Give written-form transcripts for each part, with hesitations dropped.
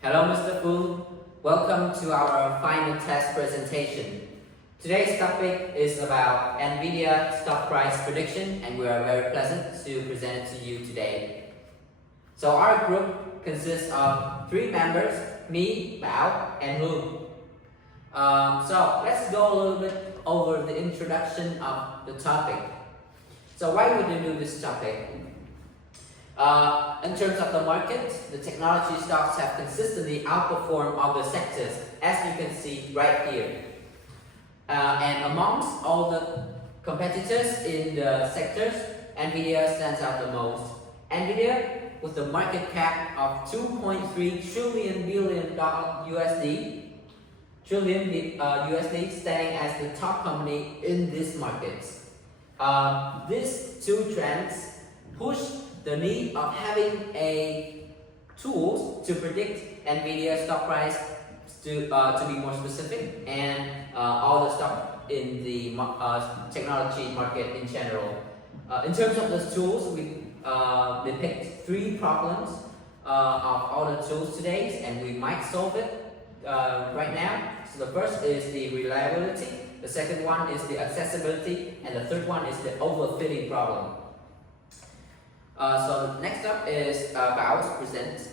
Hello, Mr. Fu. Welcome to our final test presentation. Today's topic is about NVIDIA stock price prediction, and we are very pleasant to present it to you today. So our group consists of 3 members, me, Bao, and Lu. So let's go a little bit over the introduction of the topic. So why would we do this topic? In terms of the market, the technology stocks have consistently outperformed other sectors, as you can see right here. And amongst all the competitors in the sectors, NVIDIA stands out the most. NVIDIA, with a market cap of 2.3 trillion USD, standing as the top company in these markets. These two trends push the need of having a tools to predict NVIDIA stock price to be more specific, and all the stock in the technology market in general. In terms of those tools, we picked 3 problems of all the tools today, and we might solve it right now. So the first is the reliability, the second one is the accessibility, and the third one is the overfitting problem. So next up is Bao to present.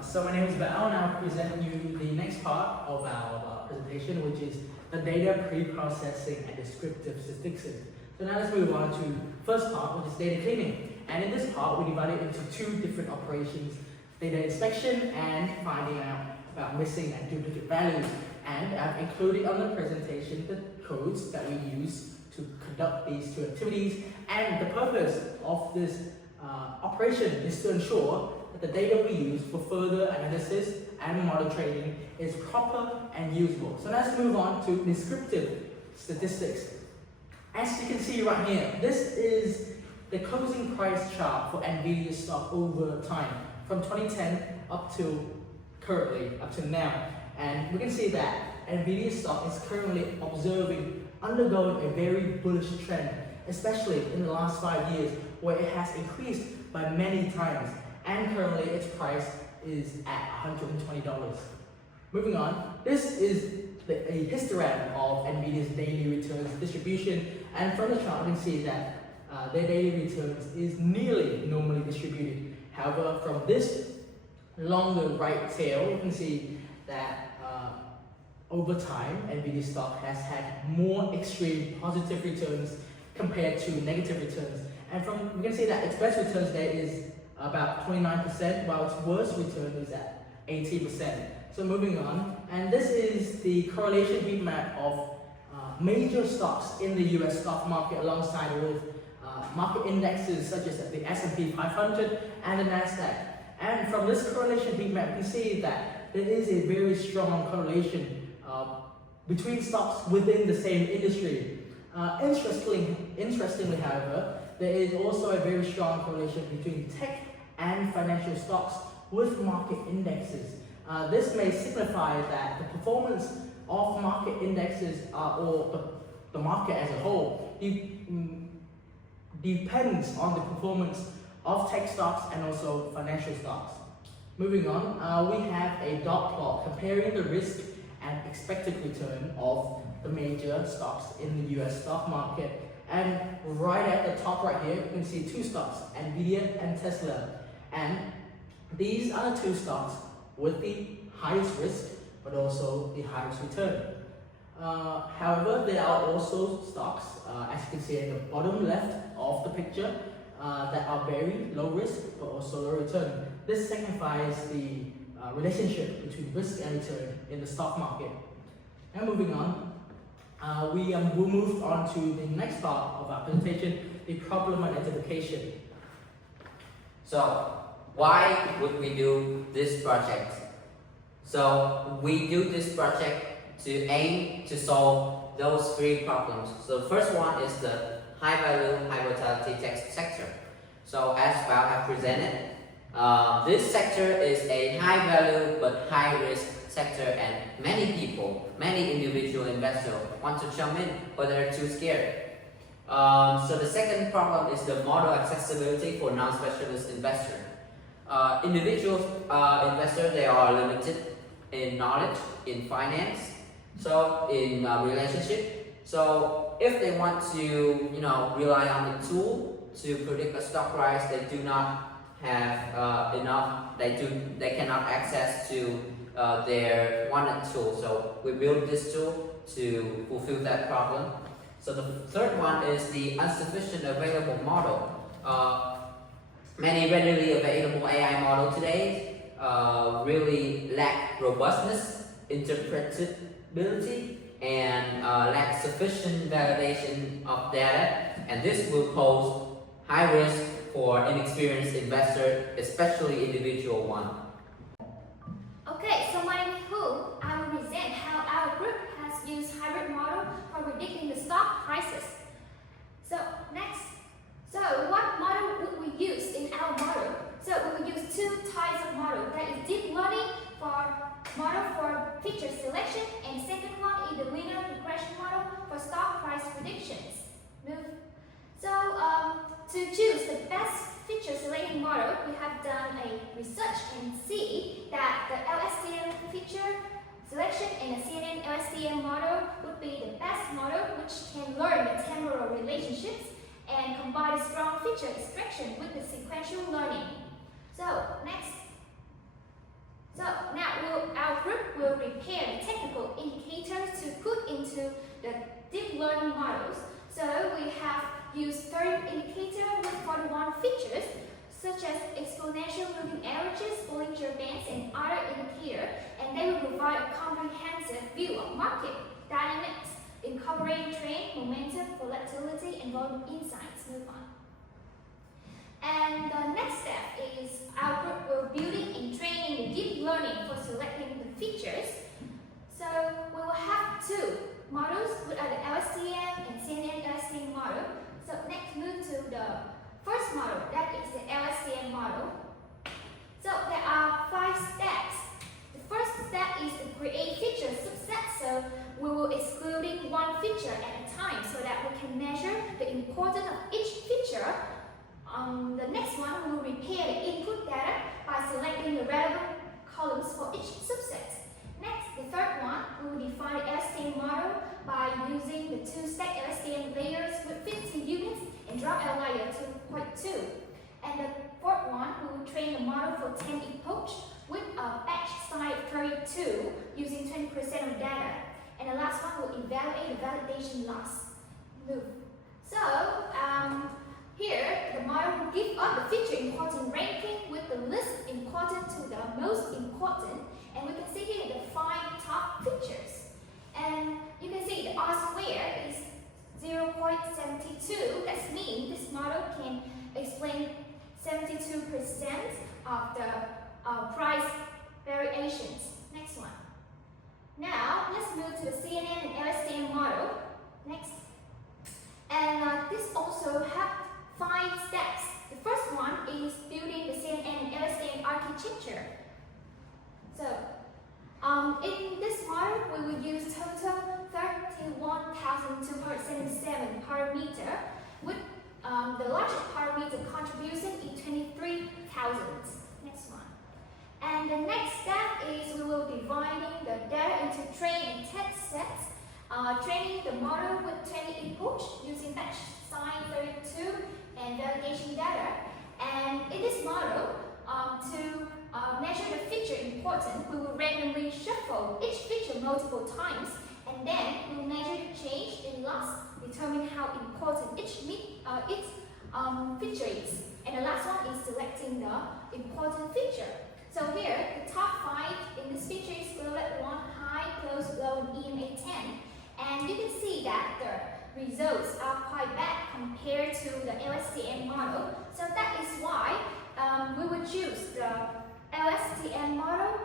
So my name is Bao, and I'll present you the next part of our presentation, which is the data pre-processing and descriptive statistics. So now let's move on to first part, which is data cleaning. And in this part, we divide it into 2 different operations: data inspection and finding out about missing and duplicate values. And I've included on the presentation the codes that we use to conduct these 2 activities. And the purpose of this operation is to ensure that the data we use for further analysis and model training is proper and usable. So let's move on to descriptive statistics. As you can see right here, this is the closing price chart for NVIDIA stock over time from 2010 up to currently, up to now. And we can see that NVIDIA stock is currently undergoing a very bullish trend, especially in the last 5 years, where it has increased by many times, and currently its price is at $120. Moving on, this is a histogram of NVIDIA's daily returns distribution, and from the chart you can see that their daily returns is nearly normally distributed. However, from this longer right tail, you can see that over time, NVIDIA stock has had more extreme positive returns compared to negative returns. And we can see that its best returns there is about 29%, while its worst return is at 80%. So moving on, and this is the correlation heat map of major stocks in the US stock market, alongside with market indexes such as the S&P 500 and the NASDAQ. And from this correlation heat map, you can see that there is a very strong correlation between stocks within the same industry. Interestingly, however, there is also a very strong correlation between tech and financial stocks with market indexes. This may signify that the performance of market indexes or the market as a whole depends on the performance of tech stocks and also financial stocks. Moving on, we have a dot plot comparing the risk and expected return of the major stocks in the US stock market. And right at the top right here, you can see 2 stocks, NVIDIA and Tesla. And these are the 2 stocks with the highest risk, but also the highest return. However, there are also stocks, as you can see at the bottom left of the picture, that are very low risk, but also low return. This signifies the relationship between risk and return in the stock market. And moving on, we moved on to the next part of our presentation, the problem identification. So why would we do this project? So we do this project to aim to solve those 3 problems. So the first one is the high value, high volatility tech sector. So as Bao have presented, this sector is a high value but high risk sector, and many individual investors want to jump in, but they're too scared. So the second problem is the model accessibility for non-specialist investors. Individual investors, they are limited in knowledge, in finance, so in relationship. So if they want to, rely on the tool to predict a stock price, they do not have enough. They cannot access to their wanted tool. So we built this tool to fulfill that problem. So the third one is the insufficient available model. Many readily available AI models today really lack robustness, interpretability, and lack sufficient validation of data, and this will pose high risk for inexperienced investors, especially individual one. Okay, so my name is Hu. I will present how our group has used hybrid model for predicting the stock prices. So next, what model would we use in our model? So we will use two types of model. That is deep learning model for feature selection, and second one is the linear regression model for stock price predictions. So to choose the best feature selecting model, we have done a research and see that the LSTM feature selection and the CNN LSTM model would be the best model, which can learn the temporal relationships and combine strong feature extraction with the sequential learning. So next. So now our group will prepare the technical indicators to put into the deep learning models. So we have used 30 indicators with 41 features, such as exponential moving averages, Bollinger Bands, and other indicators, and they will provide a comprehensive view of market dynamics, incorporating trend, momentum, volatility, and volume insights. Move on. And the next step is our group will building and training the deep learning for selecting the features. So we will have two models, which are the LSTM and CNN LSTM model. So next, move to the first model, that is the LSTM model. So there are 5 steps. The first step is to create feature subsets. So we will excluding one feature at a time so that we can measure the importance of each feature. The next one, we will prepare the input data by selecting the relevant columns for each subset. Next, the third one, we will define the LSTM model by using the 2-stack LSTM layers with 50 units and drop L layer to 0.2. And the fourth one, we will train the model for 10 epochs with a batch size 32 using 20% of data. And the last one will evaluate the validation loss. Move. So, here, the model will give us the feature importance ranking with the least important to the most important. And we can see here the 5 top features. And you can see the R square is 0.72. That means this model can explain 72% of the price variations. Next one. Now, let's move to the CNN and LSTM model. Next. And this also has 5 steps. The first one is building the CNN and LSTM architecture. So, in this model, we will use total 31,277 parameter, with the largest parameter contribution is 23,000. Next one. And the next step is we will dividing the data into train and test sets, training the model with 20 inputs using batch size 32 and validation data. And in this model, to measure the feature importance, we will randomly shuffle each feature multiple times, and then we will measure the change in loss, determine how important each feature is. And the last one is selecting the important feature. So here, the top 5 in this feature is GLOWLAB 1, high, close, low, and EMA 10. And you can see that the results are quite bad compared to the LSTM model. So that is why we would choose the LSTM model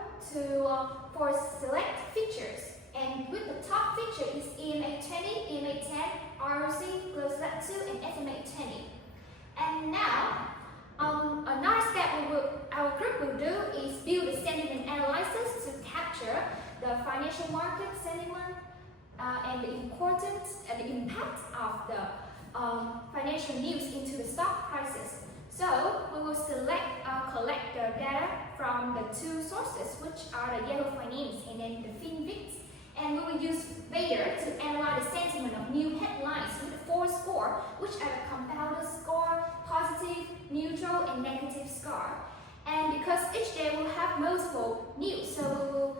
for select features. And with the top feature is EMA 20, EMA 10, ROC, GLOWLAB 2, and SMA 20. And now, another step our group will do is build a sentiment analysis to capture the financial market sentiment and the importance and the impact of the financial news into the stock prices. So we will collect the data from the two sources, which are the Yahoo Finance and then the FinVix. And we will use Vader to analyze the sentiment of new headlines with the 4 score, which are the compounder score, positive, neutral, and negative score. And because each day will have multiple news, so we will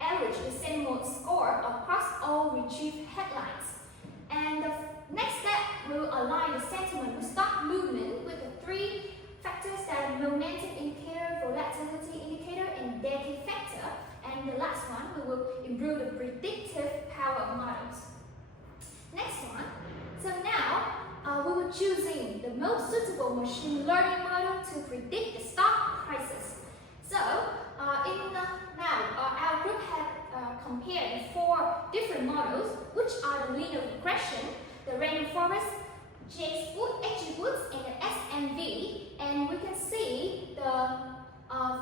average the sentiment score across all retrieved headlines. And the next step, we will align the sentiment with stock movement with the 3 factors that are momentum indicator, volatility indicator, and decade factor. And the last one, we will improve the predictive power of models. Next one. So now, we will choosing the most suitable machine learning model to predict the stock prices. So, our group have compared 4 different models, which are the linear regression, the random forest, XGBoost, and the SMV. And we can see the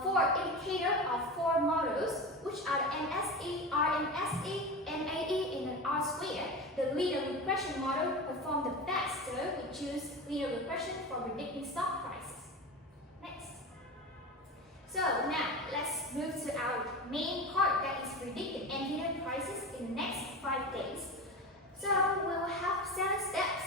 4 indicators of 4 models, which are the MSE, RMSE, MAE, and the R-square. The linear regression model performed the best, so we choose linear regression for predicting stock prices. Next. So now let's move to our main part, that is predicting NVIDIA prices in the next 5 days. So we'll have 7 steps.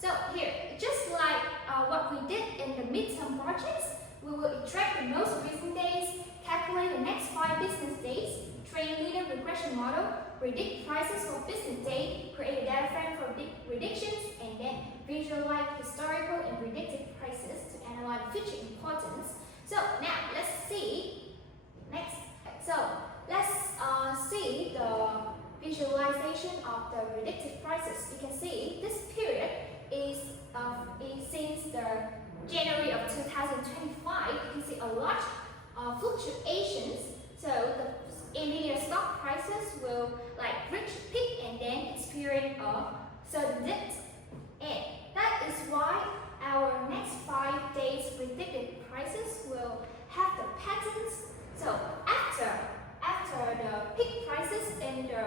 So here, just like what we did in the midterm projects, we will extract the most recent days, calculate the next 5 business days, train linear regression model, predict prices for business day, create a data frame for predictions, and then visualize historical and predicted prices to analyze future importance. So now let's see. Next. So let's see the visualization of the predicted prices. You can see this period is since the January of 2025. You can see a lot of fluctuations. So the NVIDIA stock prices will reach peak and then experience a sudden dip. And that is why our next 5 days predicted prices will have the patterns. So after the peak prices in the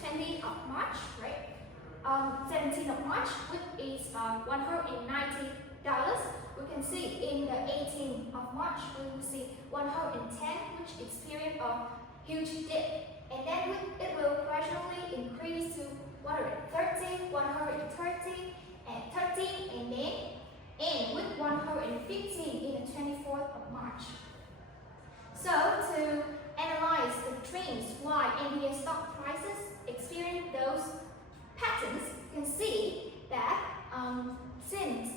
20th of March, right? 17th of March, which is $190. We can see in the 18th of March, we will see 110, which experienced a huge dip. And then it will gradually increase to 130, 130, and 13, and then end with 115 in the 24th of March. So to analyze the trends why NVIDIA stock prices experience those patterns, you can see that since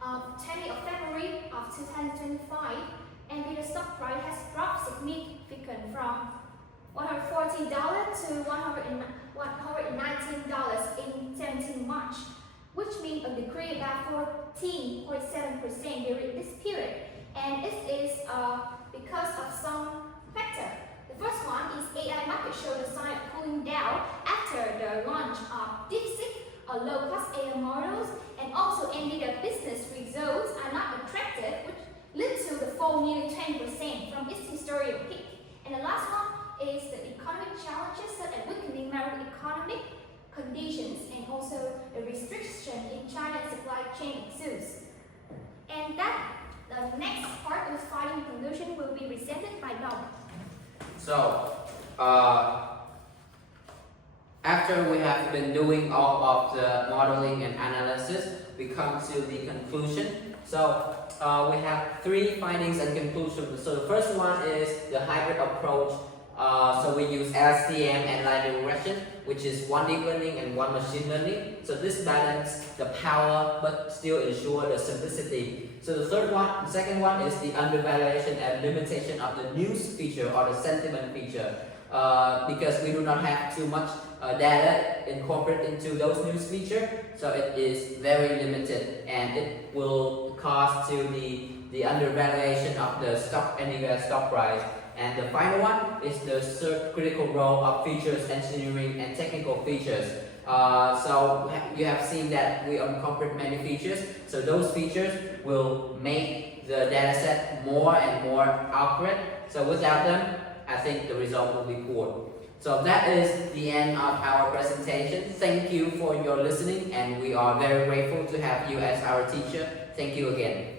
20th of February of 2025, NVIDIA stock price has dropped significantly from $140 to $119 in 17 March, which means a decrease about 14.7% during this period. And this is because of some factors. The first one is AI market showed a sign of cooling down after the launch of DeepSeek, low-cost AI models, and also NVIDIA business results are not attractive, which led to the fall nearly 20% from its historical peak. And the last one is the economic challenges such as weakening macroeconomic conditions and also the restriction in China's supply chain issues. And that the next part of the final conclusion will be presented by Dom. So, after we have been doing all of the modeling and analysis, we come to the conclusion. So, we have 3 findings and conclusions. So, the first one is the hybrid approach. So, we use LSTM and linear regression, which is one deep learning and one machine learning. So, this balance the power but still ensure the simplicity. So, the second one is the undervaluation and limitation of the news feature or the sentiment feature. Because we do not have too much data incorporated into those news features, so it is very limited and it will cause to the undervaluation of the NVIDIA stock price. And the final one is the third critical role of features engineering and technical features. So you have seen that we incorporate many features, so those features will make the dataset more and more accurate. So without them, I think the result will be poor. So that is the end of our presentation. Thank you for your listening, and we are very grateful to have you as our teacher. Thank you again.